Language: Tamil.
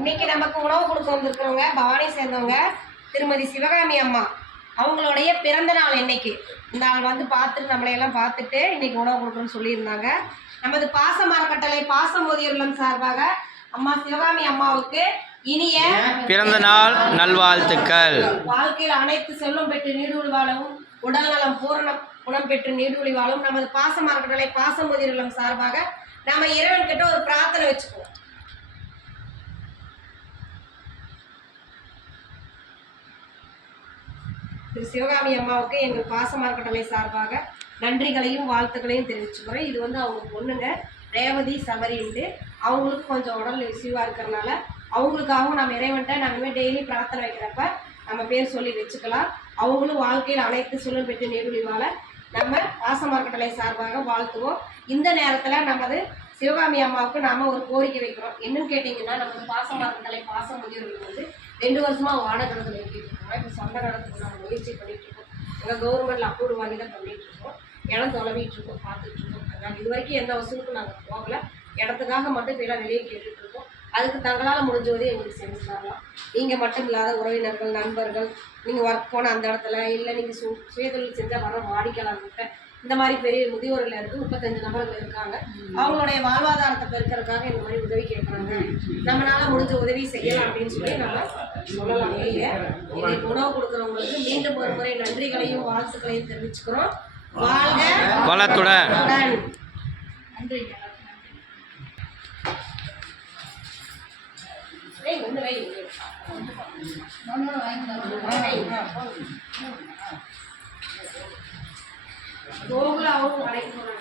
இன்னைக்கு நமக்கு உணவு கொடுக்க வந்திருக்கிறவங்க பவானி சேர்ந்தவங்க திருமதி சிவகாமி அம்மா. அவங்களுடைய பிறந்த நாள் இன்னைக்கு. இந்த நாள் வந்து பார்த்துட்டு நம்மளையெல்லாம் பார்த்துட்டு இன்னைக்கு உணவு கொடுக்குறோன்னு சொல்லியிருந்தாங்க. நமது பாசம் அறக்கட்டளை பாசம் மோதிய உள்ளம் சார்பாக அம்மா சிவகாமி அம்மாவுக்கு இனிய பிறந்த நாள் நல்வாழ்த்துக்கள். வாழ்க்கையில் அனைத்து செல்வம் பெற்று நீடூழி வாழவும், உடல் நலம் பூரண குணம் பெற்று நீடூழி வாழும். நமது பாசம் அறக்கட்டளை பாசம் மோதிய உள்ளம் சார்பாக நாம இறைவன் கிட்ட ஒரு பிரார்த்தனை வச்சுக்குவோம். திரு சிவகாமி அம்மாவுக்கு எங்கள் பாசம் அறக்கட்டளை சார்பாக நன்றிகளையும் வாழ்த்துக்களையும் தெரிவிச்சுக்கிறோம். இது வந்து அவங்க பொண்ணுங்க ரேவதி சமரின்ட்டு. அவங்களுக்கு கொஞ்சம் உடல் இஷ்யூவாக இருக்கிறனால அவங்களுக்காகவும் நம்ம இறைவன்ட்ட நம்ம டெய்லி பிரார்த்தனை வைக்கிறப்ப நம்ம பேர் சொல்லி வச்சுக்கலாம். அவங்களும் வாழ்க்கையில் அனைத்து சூழல் பெற்று நீடுழி வாழ நம்ம பாசம் அறக்கட்டளை சார்பாக வாழ்த்துவோம். இந்த நேரத்தில் நமது சிவகாமி அம்மாவுக்கு நாம் ஒரு கோரிக்கை வைக்கிறோம். என்னன்னு கேட்டிங்கன்னா, நமது பாசம் அறக்கட்டளை பாசம் முதியோர்கள் வந்து 2 வருஷமாக வாடகை கடத்தில் எழுதிட்டு இருக்கோம். இப்போ சொந்த கடத்துக்கு நாங்கள் முயற்சி பண்ணிகிட்ருக்கோம். எங்கள் கவர்மெண்ட்டில் அப்ரூவ் வாங்கி தான் பண்ணிகிட்ருக்கோம். இடம் தொலைவிட்டுருக்கோம், பார்த்துட்ருக்கோம். நாங்கள் இது வரைக்கும் எந்த வசூலுக்கும் நாங்கள் போகலை. இடத்துக்காக மட்டும் இப்போ எல்லாம் வெளியே கேட்டுட்ருக்கோம். அதுக்கு தங்களால் முடிஞ்சவதே எங்களுக்கு செஞ்சு தரலாம். நீங்கள் மட்டும் இல்லாத உறவினர்கள், நண்பர்கள், நீங்கள் ஒர்க் போன அந்த இடத்துல, இல்லை நீங்கள் சுயதொழில் செஞ்சால் வர வாடிக்கையாளர்கிட்ட, இந்த மாதிரி பெரிய முதியோர்கள் இருக்குது, 35 நபர்கள் இருக்காங்க. அவங்களுடைய வாழ்வாதாரத்தை பெருக்கிறதுக்காக இந்த மாதிரி உதவி கேட்குறாங்க. நம்மளால் முடிஞ்ச உதவி செய்யலாம் அப்படின்னு சொல்லி நம்ம சொல்லலாம். வெளியே எங்களுக்கு உணவு கொடுக்குறவங்களுக்கு மீண்டும் ஒரு முறை நன்றிகளையும் வாழ்த்துக்களையும் தெரிவிச்சுக்கிறோம். வாழ்க வளத்துடன். நன்றி. கோகுல அவங்க கடைக்கு போறாங்க.